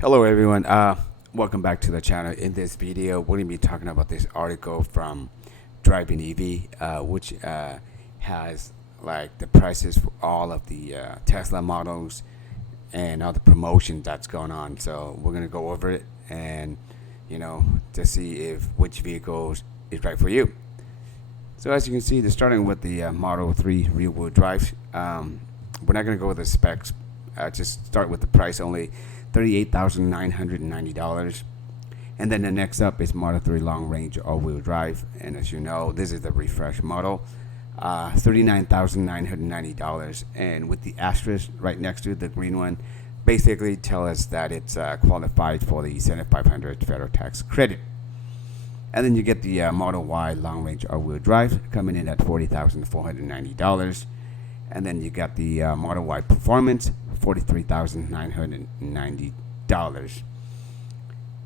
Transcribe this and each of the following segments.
Hello everyone, welcome back to the channel. In this video we're going to be talking about this article from Driving EV, which has like the prices for all of the Tesla models and all the promotion that's going on. So we're going to go over it and to see if which vehicle is right for you. So as you can see, they're starting with the Model 3 rear-wheel drive. We're not going to go with the specs, just start with the price only. $38,990, and then the next up is Model 3 long range all-wheel drive, and as you know, this is the refresh model, $39,990, and with the asterisk right next to the green one, basically tell us that it's qualified for the 7500 federal tax credit. And then you get the Model Y long range all-wheel drive coming in at $40,490, and then you got the Model Y Performance, $43,990,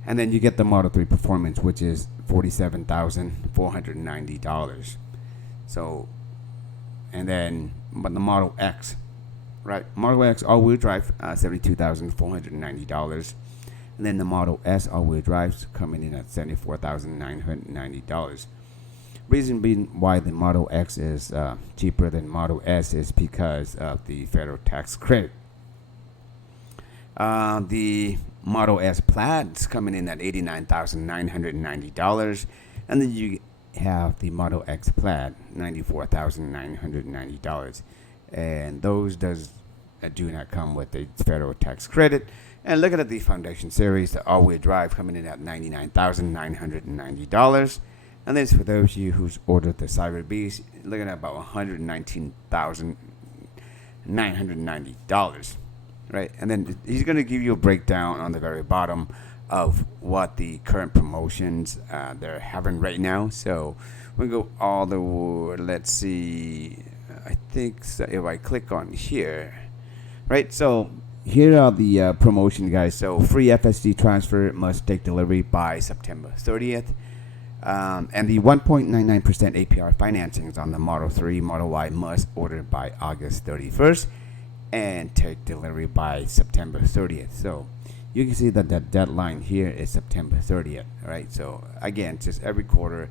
and then you get the Model 3 Performance, which is $47,490. So, and then but the Model X, right? Model X all-wheel drive, $72,490, and then the Model S all-wheel drives coming in at $74,990. Reason being why the Model X is cheaper than Model S is because of the federal tax credit. The Model S Plaid's coming in at $89,990, and then you have the Model X Plaid, $94,990, and those do not come with the federal tax credit. And looking at the Foundation Series, the all-wheel drive coming in at $99,990. And this for those of you who's ordered the Cyber Beast, looking at about $119,990, right? And then he's going to give you a breakdown on the very bottom of what the current promotions they're having right now. So we go all the way, let's see, I think so if I click on here, right? So here are the promotion, guys. So free FSD transfer, must take delivery by September 30th. And the 1.99% APR financing is on the Model 3, Model Y must order by August 31st and take delivery by September 30th. So you can see that the deadline here is September 30th, right? So again, just every quarter,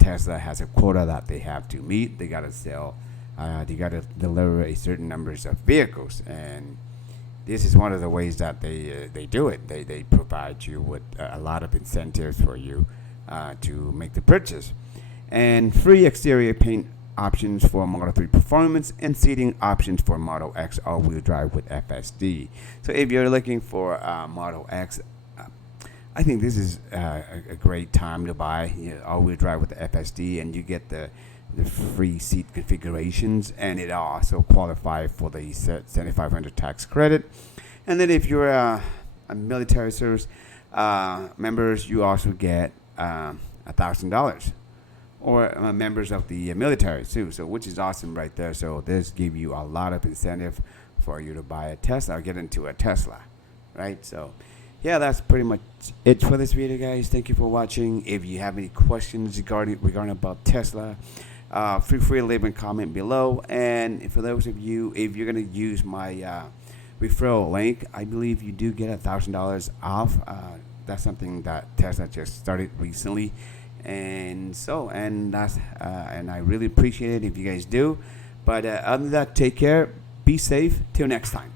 Tesla has a quota that they have to meet. They got to sell, they got to deliver a certain numbers of vehicles, and this is one of the ways that they do it. They provide you with a lot of incentives for you to make the purchase, and free exterior paint options for Model 3 Performance and seating options for Model X all-wheel drive with FSD. So if you're looking for Model X, I think this is a great time to buy all-wheel drive with the FSD, and you get the free seat configurations, and it also qualifies for the 7500 tax credit. And then if you're a military service members, you also get $1,000, or members of the military too, so which is awesome right there. So this give you a lot of incentive for you to buy a Tesla or get into a Tesla, right? So yeah, that's pretty much it for this video, guys. Thank you for watching. If you have any questions regarding about Tesla, feel free to leave a comment below. And for those of you, if you're going to use my referral link, I believe you do get $1,000 off. That's something that Tesla just started recently, and that's and I really appreciate it if you guys do. But other than that, take care, be safe, till next time.